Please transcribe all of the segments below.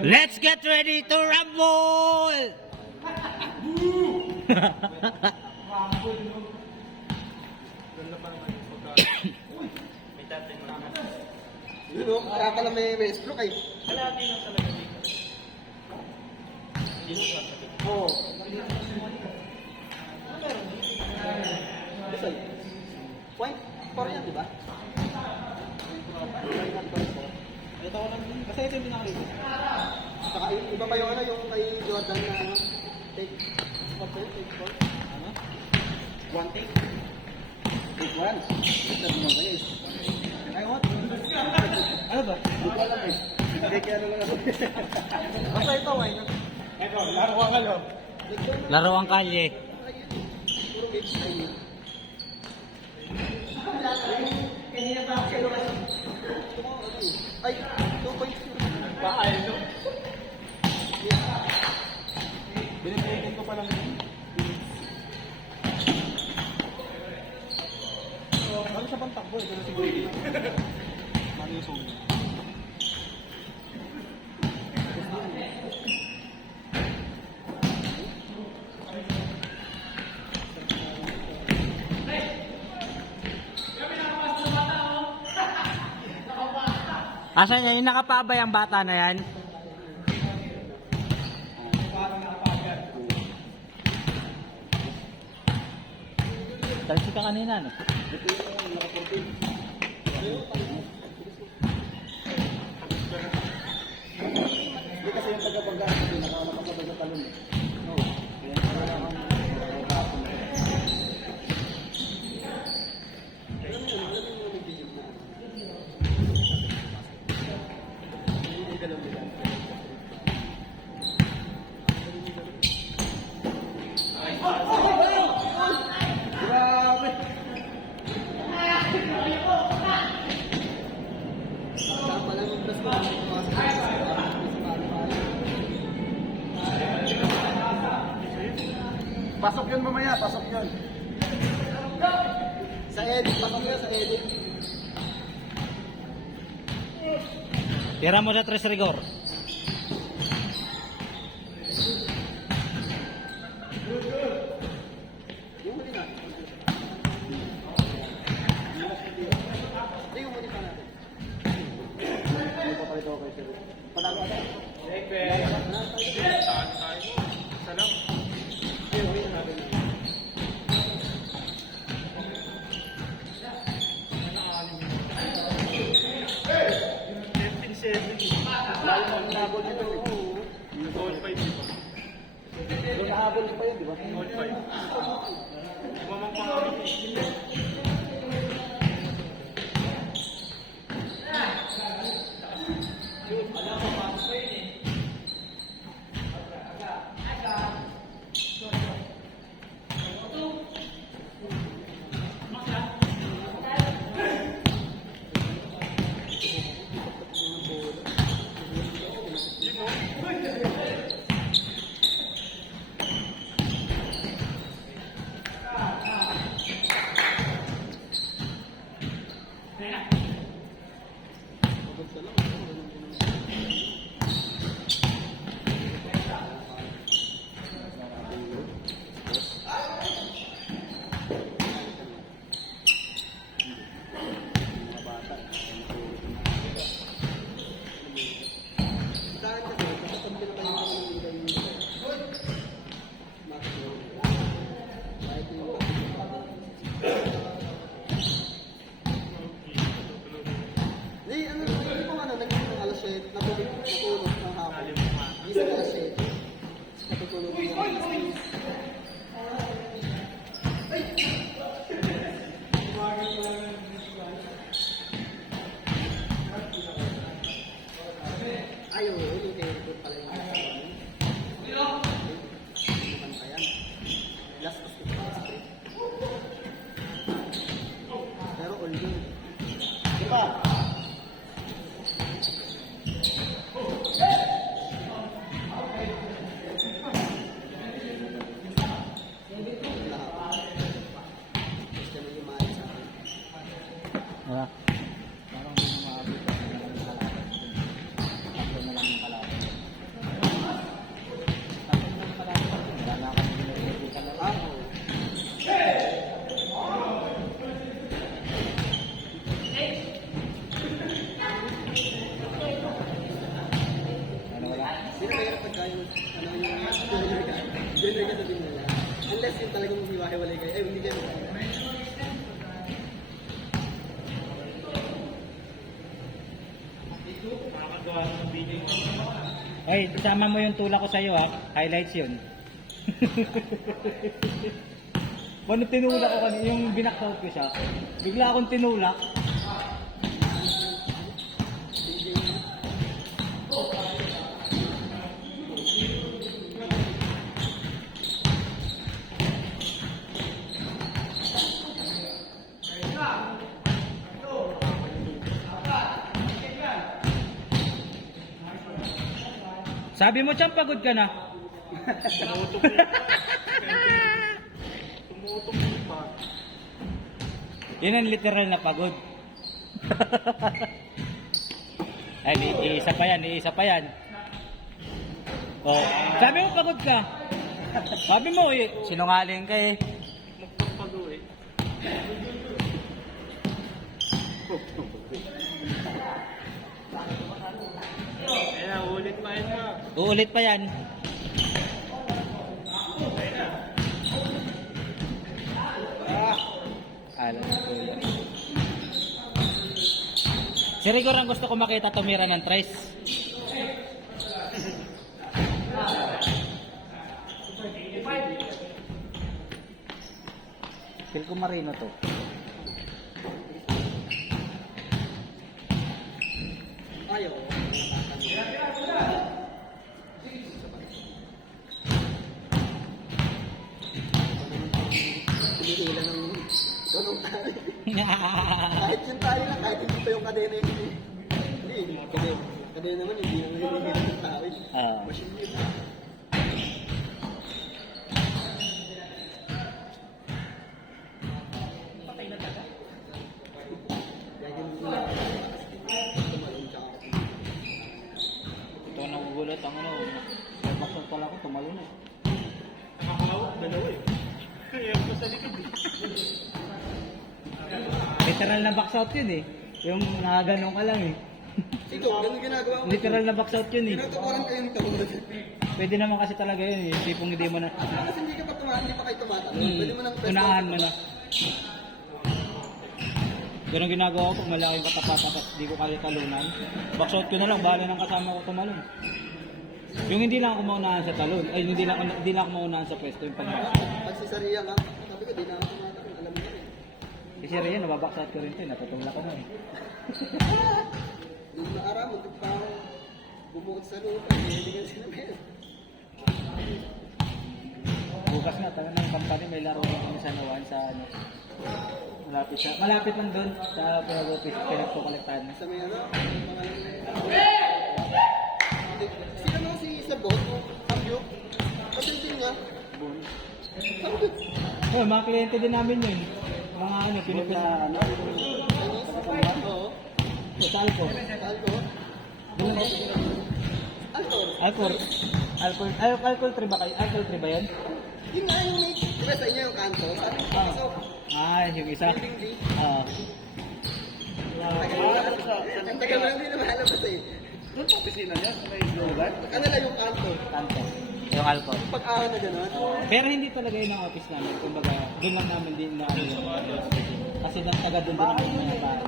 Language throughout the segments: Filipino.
Let's get ready to rumble! Yun o, kaya pala may stroke ay. Kalahati lang talaga dito. Hindi mo sasabihin. Oo. Bisay. Point 4 yan, di ba? Ito ko lang din. Kasi ito yung pinakaligo. Saka iba pa yung ano, yung kay Jordan na ano, take 4. Ano? One take. Take 1. Ito naman kayo. Ay, what? Ano ba? Hindi ko alam eh. Hindi kaya ano lang ako. Basta ito, why not? Ito, laro ka lo. Laro ang kalye. Puro games na yun. Kanina pa ako kayo kasi. Ay, 2.2. Bakal, no? Binipitin ko pa lang yun. Ano siya bang takbo? Ito na siguro. Mano yung song. Asan yan? Yung nakapabay ang bata na yan? Talsi ka kanina, no? Hindi kasi yung taga-baga, nakapagod sa talon eh. Oo. Grabe! Tama lang yung plus ko. Pasok yun mamaya, pasok yun. Sa edit, pasok yun sa edit. Tira mo na tres rigor. Yung huli na. Hindi, yung huli pa natin. Hindi pa palit ako kay Sir. Panalo ka na. Salam. Ayun, huli na natin. Lalo mo nahabol nito eh. Goal 5, di ba? Doon nahabol pa yun, di ba? Goal 5. Mamang pangalit. Hindi, ano, hindi ko ano, naging alas 7, natulog ng hapon. Gising alas 7. Natutulog ng alas 6. Ayaw, yung kay Ripot pala yung alas 7. Pantayan. Last basket pa alas 3. Pero all yun. Diba? Wala. Oy, isama mo yung tula ko sa'yo ha. Highlights yun. Paano tinulak ko kanina? Yung binaktaut ko siya. Bigla akong tinulak. Sabi mo, Champ, pagod ka na. Tumutok yung pa. Yun ang literal na pagod. Ay, iisa pa yan, iisa pa yan. Oh, sabi mo pagod ka. Sabi mo, sinungaling ka eh. Magpapago eh. Ayan, ulit pa yun na. Uulit pa yan. Alam ko yan. Si Rigor ang gusto ko makita tumira ng tres. Feel ko marino to. Ayaw. Pinihila ng ganong tali. Kahit yung tali lang, kahit hindi pa yung kadena yun. Hindi, kadena naman, hindi yung hinihila ng tali. Machine yun. Ito ang nagugulat ang ano. Nagbaksal pala ako, tumalon eh. Nakakawak, dalawa eh. Kaya ko sa likod eh. Literal na box out yun eh. Yung nakaganong ka lang eh. Ito, ganun ginagawa ko. Literal na box out yun eh. Tinatawaran kayo ng tawag. Pwede naman kasi talaga yun eh. Tipong hindi mo na. Kasi hindi ka pa tumahan, hindi pa kayo tumatanong. Pwede mo nang press Unahan mo na. Ganun ginagawa ko pag malaking katapatan at di ko kaya talunan. Box out ko na lang, bahala ng kasama ko tumalon. Yung hindi lang ako maunahan sa talon, ay hindi lang ako maunahan sa pwesto yung pag-box out. Pag si Saria nga, sabi ko, di na ako tumatanong. Alam mo na rin. Kasi rin yan, nababox out ko rin ito, natutulak ko na eh. Hindi na aram, hindi pa ako bumukod sa lupa. Hindi nga sila meron. Bukas na, taga ng company, may laro kami sa Nawan sa ano. Malapit lang doon sa pinagkukolektahan. Sa may ano, sino mo si Sabot? Samgyup? Pasentin nga. Samgyup. Oh, mga kliyente din namin yun. Mga ano, pinipin. Chinese? Oo. Sa Alcor. Alco? Doon ako. Alcor? Alcor 3 ba kayo? Alcor 3 ba yan? Yun nga yung may... Diba sa inyo yung kanto? Sabi ko, so, Yung isa. building D. Ah. Ang tagal mo lang din na mahalabas eh. Doon sa opisina niya, sa may lugar. Ano lang yung kanto? Kanto. Yung Alcor. Pag-ahon na gano'n. Pero hindi talaga yun ang office namin. Kumbaga, doon lang namin din na ano yung kasi nang taga doon din ako mga bahay.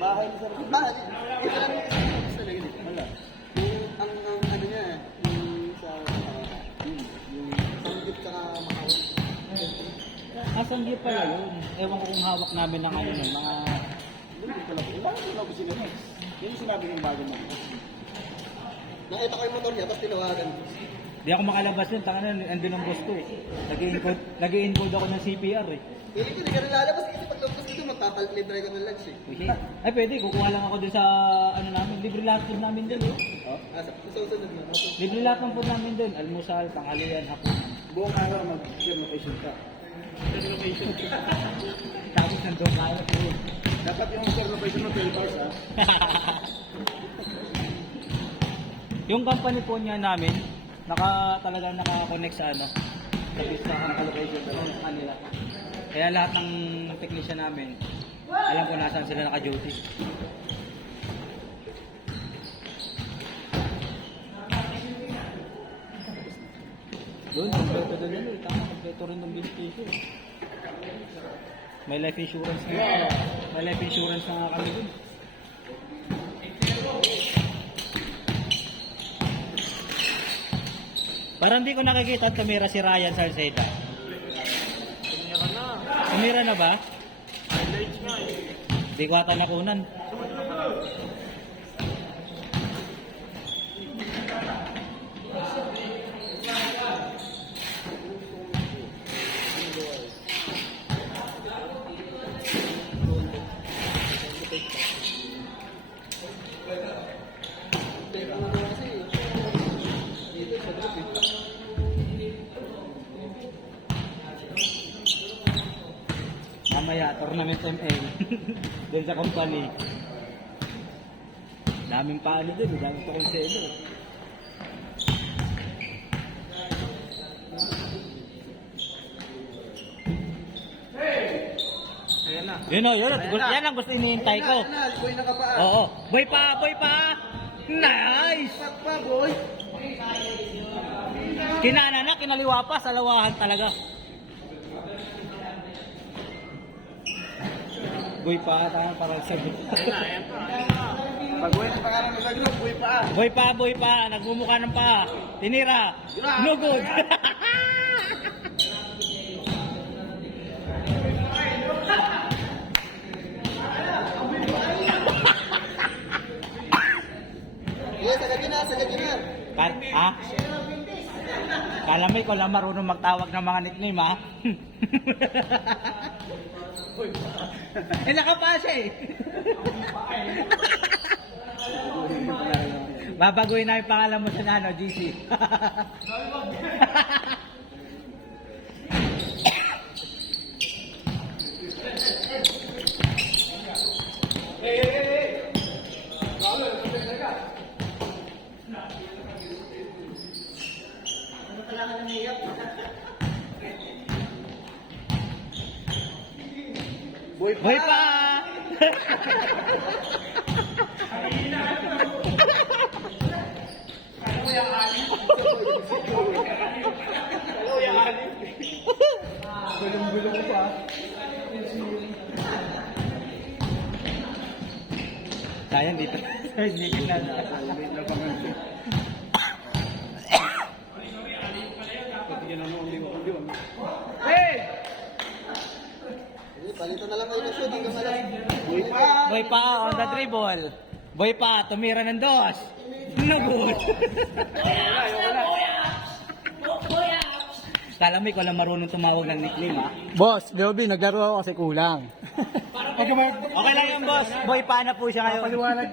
Bahay na sa bahay. Ito lang yung office talaga dito. Wala. Yung, ang ano niya, yung sa, yung Samgyup tsaka Macau. Asang pala yun. Ewan ko kung hawak namin ng ano nun, mga... Doon ko lang. Bakit yung opisina niya? Yun yung sinabi ng bago mo. Nakita ko yung motor niya, tapos tinawagan ko. Di ako makalabas yun, tanga na, andun ang boss ko eh. Nag-i-encode ako ng CPR eh. Hindi ko, hindi ka rin lalabas kasi pag lumabas dito, magpapalibre ko ng lunch eh. Ay pwede, kukuha lang ako dun sa ano namin, libre lahat food namin dun eh. Sa susunod na. Libre lahat ng food namin dun, almusal, tanghalian, hapon. Buong araw mag-share location ka. Share location. Tapos nandun kaya ko. Dapat yung share location mo 12 hours ha. Yung company po niya namin, talagang naka-connect sa ano, sa location sa kanila. Kaya lahat ng technician namin, alam ko nasaan sila naka-duty. Doon, kompleto doon yun. Tama, kompleto rin ng beneficio. May life insurance na. May life insurance na nga kami doon. Parang hindi ko nakikita at tumira si Ryan Salceda. Tumira na. Tumira na ba? Highlights nga eh. Hindi ko ata nakunan. Pero ano kasi, dito sa group eh. Mamaya, tournament ML. Din sa company. Daming paano din, daming pa konselo. Ayan na. Yun o, yun. Yan ang gusto hinihintay ko. Boy nakapaa. Oo. Boy pa! Nice! Pa, boy. Kinana na, kinaliwa pa, sa lawahan talaga. Boy pa, parang sabi. Ayan na. Pag boy pa ka naman sa group, boy pa. Boy pa, nagmumukha ng pa. Tinira. No good. Yes, sagad yun na, sagad yun na. Ha? Kalamay ko lang marunong magtawag ng mga nickname, ha? Nakapasa eh. Babaguhin na yung pangalan mo sa nano, GC. Boy Boy pa! Gulong-gulong ko pa. Sayang dito. Hindi na. Palito na lang kayo ng shoot hanggang alas. Boy pa! Boy pa on the dribble. Boy pa, tumira ng dos. No good. Kalamay ko lang marunong tumawag ng nickname, ha? Boss, Bobby, naglaro ako kasi kulang. Okay lang yan, boss. Boy pa na po siya ngayon. Paliwanag